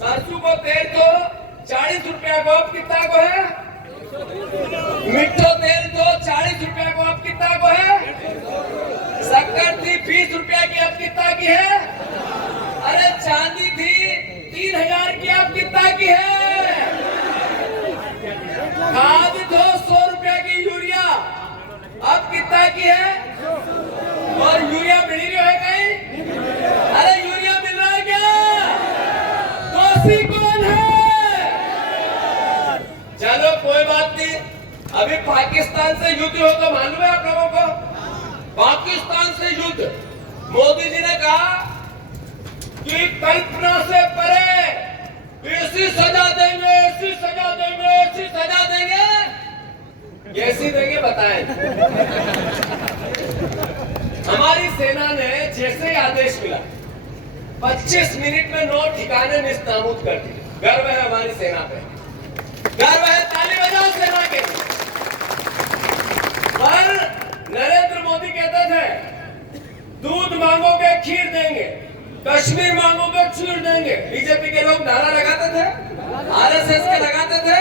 सरसों को तेल तो 40 रुपया को अब कितना को है? मिट्टो तेल तो 40 रुपया को अब कितना को है? शक्कर थी 20 रुपया की अब कितना की है? अरे चांदी थी 3000 की अब कितना की है? खाद तो 100 रुपया की यूरिया अब कितना की है? और यूरिया मिल रही है कहीं? अरे यूरिया मिल रहा है क्या? दोषी कौन है? चलो कोई बात नहीं, अभी पाकिस्तान से युद्ध हो तो मालूम है आप लोगों को? पाकिस्तान से युद्ध मोदी जी ने कहा कि कल्पना से परे ऐसी सजा देंगे, ऐसी सजा देंगे, ऐसी सजा देंगे। कैसी देंगे बताएं? हमारी सेना ने जैसे ही आदेश मिला 25 मिनट में 9 ठिकाने निस्तामूद कर दिए। गर्व है हमारी सेना पे, गर्व है, ताली बजाओ सेना के। पर नरेंद्र मोदी कहते थे दूध मांगोगे खीर देंगे, कश्मीर मांगोगे खीर देंगे। बीजेपी के लोग नारा लगाते थे, आरएसएस के लगाते थे,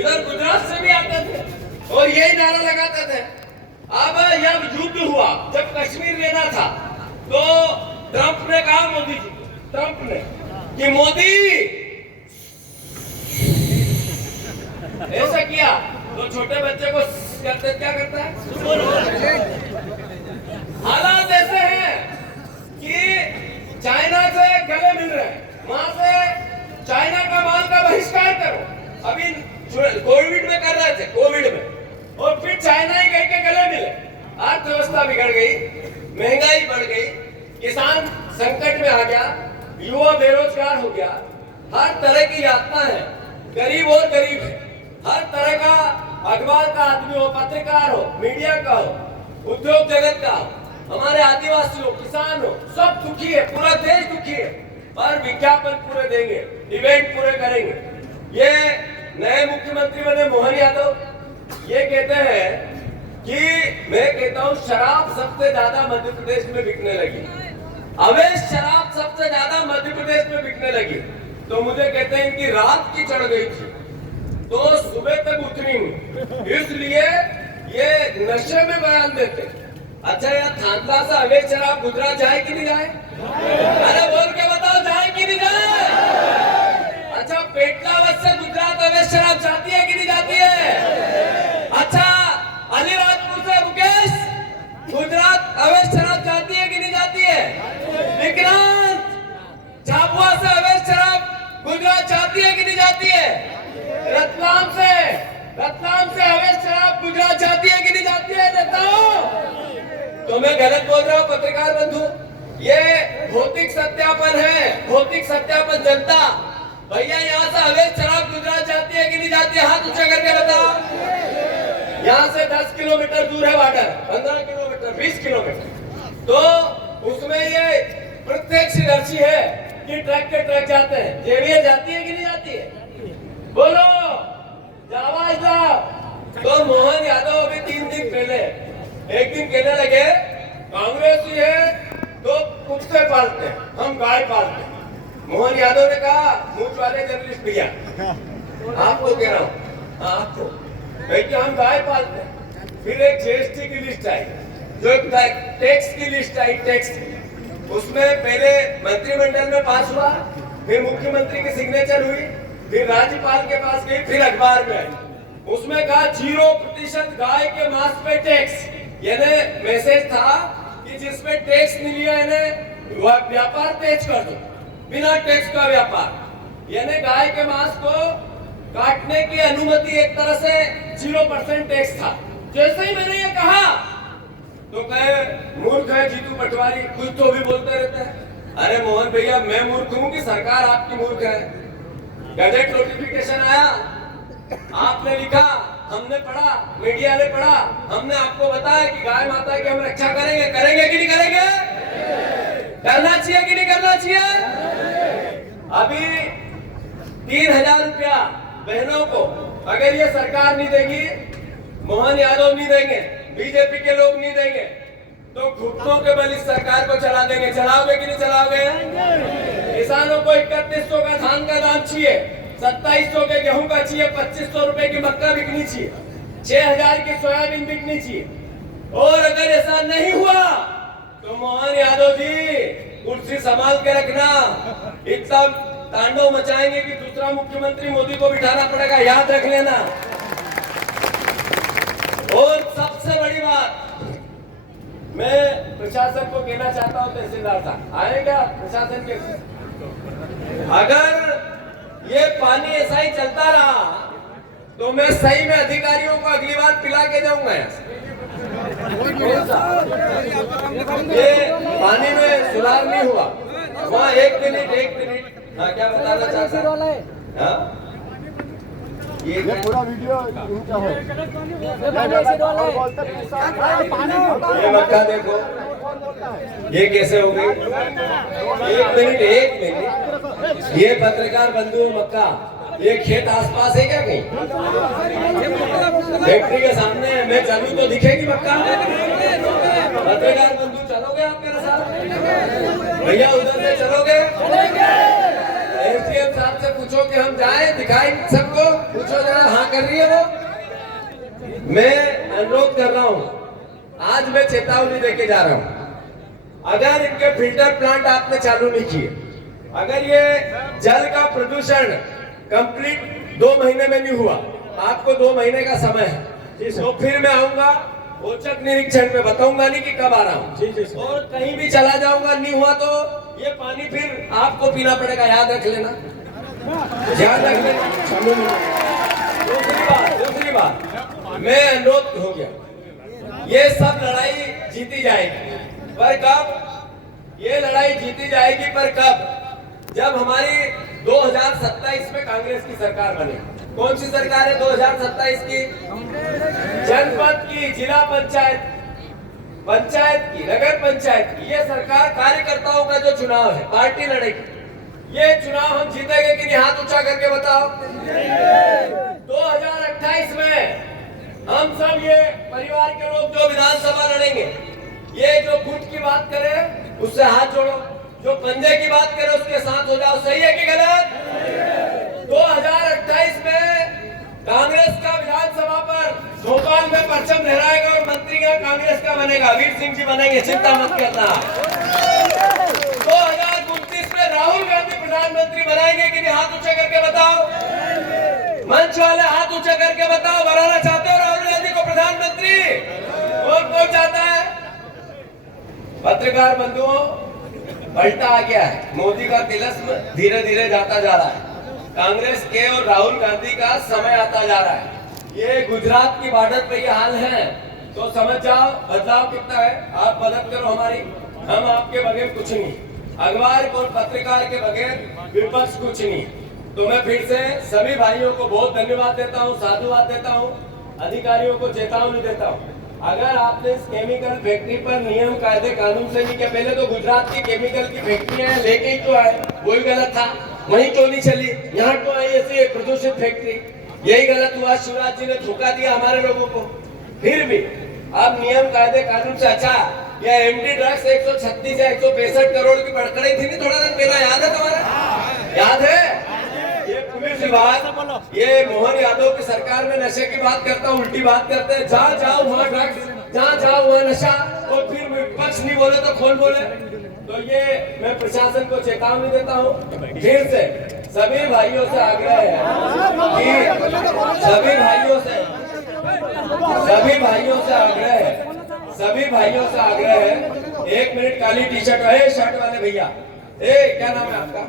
इधर गुजरात से भी आते थे और यही नारा लगाते थे। अब जब युद्ध हुआ, जब कश्मीर लेना था, तो ट्रंप ने कहा मोदी जी, ट्रंप ने कि मोदी ऐसा किया तो छोटे बच्चे को करते क्या करता है? हालात ऐसे हैं कि चाइना से गले मिल रहे हैं, वहां से चाइना का माल का बहिष्कार करो। अभी कोविड में कर रहे थे, कोविड में, और फिर चाइना ही कह के गले मिले। अर्थव्यवस्था बिगड़ गई, महंगाई बढ़ गई, किसान संकट में आ गया, युवा बेरोजगार हो गया, हर तरह की यातना है, गरीब और गरीब है, हर तरह का, अखबार का आदमी हो, पत्रकार हो, मीडिया का हो, उद्योग जगत का हो, हमारे आदिवासी हो, किसान हो, सब दुखी है, पूरा देश दुखी है। पर विज्ञापन पूरे देंगे, इवेंट पूरे करेंगे। ये नए मुख्यमंत्री बने मोहन यादव, ये कहते हैं कि मैं कहता हूँ शराब सबसे ज्यादा मध्य प्रदेश में बिकने लगी, अवैध शराब सबसे ज्यादा मध्य प्रदेश में बिकने लगी। तो मुझे कहते हैं इनकी रात की चढ़ गई थी तो सुबह तक उतरी नहीं, इसलिए ये नशे में बयान देते। अच्छा यार, थानला से अवैध शराब गुजरात जाए कि नहीं जाए? अरे बोल के बताओ, जाए कि नहीं जाए? अच्छा, पेटलावत से गुजरात अवैध शराब जाती है कि नहीं जाती है? अच्छा, अलीराजपुर से मुकेश गुजरात अवैध शराब जाती है कि नहीं जाती है? विक्रांत झाबुआ से अवैध शराब गुजरात जाती है कि नहीं जाती है? रतलाम से अवैध शराब गुजरात जाती है कि नहीं जाती है? नेताओं, तो मैं गलत बोल रहा हूँ पत्रकार बंधु? ये भौतिक सत्यापन है, भौतिक सत्यापन। जनता भैया, यहाँ से अवैध शराब गुजरात जाती है कि नहीं जाती है? हाथ ऊंचा करके बताओ। यहाँ से 10 किलोमीटर दूर है बॉर्डर, 15 किलोमीटर, 20 किलोमीटर, तो उसमें ये प्रत्यक्षदर्शी है कि ट्रक के ट्रक जाते हैं। जेवीएल जाती है कि नहीं जाती है? बोलो, आवाज लाओ। तो मोहन यादव अभी 3 दिन पहले एक दिन कहने लगे कांग्रेस ही है तो कुत्ते पालते हैं, हम गाय पालते हैं। मोहन यादव ने कहा, मूछ वाले जर्नलिस्ट भैया, आपको कह रहा हूँ, आपको कि हम गाय पालते हैं। फिर एक जीएसटी की लिस्ट आई, जो टैक्स की लिस्ट आई, टैक्स, उसमें पहले मंत्रिमंडल में पास हुआ, फिर मुख्यमंत्री की सिग्नेचर हुई, फिर राज्यपाल के पास गई, फिर अखबार में आई। उसमें कहा 0% गाय के मांस पे टैक्स, यानी मैसेज था कि जिसमें टैक्स नहीं लिया यानी व्यापार तेज कर दो, बिना टैक्स का व्यापार। यानी गाय के मांस को काटने की अनुमति, एक तरह से 0% टैक्स था। जैसे ही मैंने ये कहा तो कहे मूर्ख है जीतू पटवारी, कुछ तो भी बोलते रहते हैं। अरे मोहन भैया, मैं मूर्ख हूँ कि सरकार आपकी मूर्ख है? गजट नोटिफिकेशन आया, आपने लिखा, हमने पढ़ा, मीडिया ने पढ़ा, हमने आपको बताया कि गाय माता की हम रक्षा करेंगे। करेंगे कि नहीं करेंगे? करना चाहिए कि नहीं करना चाहिए? अभी 3000 रुपया बहनों को अगर ये सरकार नहीं देगी, मोहन यादव नहीं देंगे, बीजेपी के लोग नहीं देंगे, तो घुटनों के बल इस सरकार को चला देंगे। चलाओगे कि नहीं चलाओगे? किसानों को 3100 का धान का दाम चाहिए, 2700 के गेहूं का चाहिए, 2500 रुपए की मक्का बिकनी चाहिए, 6000 की सोयाबीन बिकनी चाहिए। और अगर ऐसा नहीं हुआ तो मोहन यादव जी कुर्सी संभाल के रखना, इतना तांडव मचाएंगे कि दूसरा मुख्यमंत्री मोदी को बिठाना पड़ेगा, याद रख लेना। और सबसे बड़ी बात मैं प्रशासन को कहना चाहता हूं, तहसीलदार साहब आएगा प्रशासन के, अगर ये पानी ऐसा ही चलता रहा तो मैं सही में अधिकारियों को अगली बार पिला के जाऊंगा। ये पानी में सुधार नहीं हुआ वहाँ। एक मिनट हाँ, क्या बताना चाहता है? ये पूरा वीडियो इनका है। ये मक्का देखो ये कैसे हो गई। एक मिनट ये पत्रकार बंधु मक्का, ये खेत आसपास है क्या कहीं? फैक्ट्री के सामने मैं चलूं तो दिखेगी मक्का? पत्रकार बंधु चलोगे आप मेरे साथ? भैया उधर से चलोगे? एसडीएम साहब से पूछो कि हम जाएं, दिखाएं सबको, पूछो जरा हाँ कर रही है वो। मैं अनुरोध कर रहा हूँ, आज मैं चेतावनी देके जा रहा हूँ, अगर इनके फिल्टर प्लांट आपने चालू नहीं किए, अगर ये जल का प्रदूषण कंप्लीट 2 महीने में नहीं हुआ, आपको 2 महीने का समय है, तो फिर मैं आऊंगा औचक निरीक्षण में, बताऊंगा नहीं कि कब आ रहा हूँ, और कहीं भी चला जाऊंगा, नहीं हुआ तो ये पानी फिर आपको पीना पड़ेगा, याद रख लेना, याद रख लेना। दूसरी बात मैं अनुरोध हो गया, ये सब लड़ाई जीती जाएगी, पर कब? ये लड़ाई जीती जाएगी पर कब? जब हमारी 2027 में कांग्रेस की सरकार बने। कौन सी सरकार है 2027 की? जनपद की, जिला पंचायत, पंचायत की, नगर पंचायत की, ये सरकार कार्यकर्ताओं का जो चुनाव है, पार्टी लड़ेगी। ये चुनाव हम जीतेंगे कि नहीं? हाथ ऊंचा करके बताओ। 2028 में हम सब ये परिवार के लोग जो विधानसभा लड़ेंगे, ये जो गुट की बात करे उससे हाथ जोड़ो, जो पंजे की बात करे उसके साथ हो जाओ। सही है कि गलत? 2028 में कांग्रेस का विधानसभा पर भोपाल में परचम लहराएगा और मंत्री का कांग्रेस का बनेगा, वीर सिंह जी बनेंगे, चिंता मत करना। 2029 में राहुल गांधी प्रधानमंत्री बनाएंगे कि नहीं? हाथ ऊंचे करके बताओ। मंच वाले हाथ ऊंचे करके बताओ, बनाना चाहते हो राहुल गांधी को प्रधानमंत्री? और कौन चाहता है? पत्रकार बंधुओं, पलटा आ गया है, मोदी का तिलस्म धीरे धीरे जाता जा रहा है, कांग्रेस के और राहुल गांधी का समय आता जा रहा है। ये गुजरात की बॉर्डर पे ये हाल है, तो समझ जाओ बदलाव कितना है। आप मदद करो हमारी, हम आपके बगैर कुछ नहीं, अखबार और पत्रकार के बगैर विपक्ष कुछ नहीं। तो मैं फिर से सभी भाइयों को बहुत धन्यवाद देता हूँ, साधुवाद देता हूँ, अधिकारियों को चेतावनी देता हूँ। अगर आपने इस केमिकल फैक्ट्री पर नियम कायदे कानून से नहीं किया, पहले तो गुजरात की केमिकल की फैक्ट्रियां लेके ही तो आए, वही गलत था, वहीं क्यों नहीं चली, यहाँ क्यों आई ऐसी प्रदूषित फैक्ट्री? यही गलत हुआ, शिवराज जी ने धोखा दिया हमारे लोगों को। फिर भी अब नियम कायदे कानून से अच्छा, या एमडी ड्रग्स 136 या 165 करोड़ की पकड़ी थी नहीं थोड़ा दिन पहला, याद है तुम्हारा? याद है? ये पुलिस विभाग, ये मोहन यादव की सरकार में नशे की बात करता, उल्टी बात करते हैं, जहाँ जाओ वहाँ ड्रग्स, जहाँ जाओ वहाँ नशा, और फिर विपक्ष नहीं बोले तो कौन बोले? तो ये मैं प्रशासन को चेतावनी देता हूँ। फिर से सभी भाइयों से आग्रह है कि सभी भाइयों से आग्रह है, 1 मिनट काली टी शर्ट है, शर्ट वाले भैया, क्या नाम है आपका?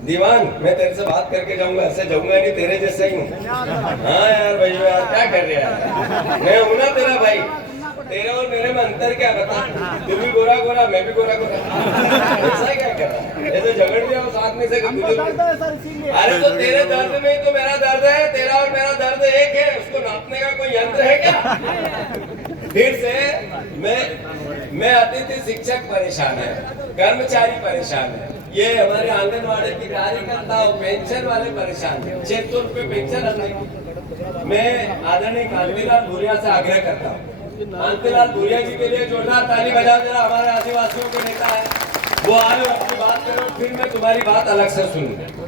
दीवान, मैं तेरे से बात करके जाऊंगा, ऐसे जाऊंगा नहीं, तेरे जैसे ही हूँ। हाँ यार भैया यार, क्या कर रहे हैं? मैं हूँ ना तेरा भाई, तेरे और मेरे में अंतर क्या बता? तू भी गोरा गोरा, मैं भी गोरा गोरा, ऐसा क्या कर रहा है? ऐसे झगड़ दिया साथ में से। अरे तो तेरे दर्द में ही तो मेरा दर्द है, तेरा और मेरा दर्द एक है, उसको नापने का कोई यंत्र है क्या? फिर से मैं अतिथि शिक्षक परेशान है, कर्मचारी परेशान है, ये हमारे आंगनवाड़ी की कार्यकर्ता और पेंशन वाले परेशान है, 600 रुपए पेंशन हमें। मैं आदरणीय कांतिलाल भूरिया से आग्रह करता हूँ, कांतिलाल भूरिया जी के लिए जोरदार ताली बजा देना, हमारे आदिवासियों के नेता है। वो आ लो, अपनी बात करो, फिर मैं तुम्हारी बात अलग से सुनूंगा।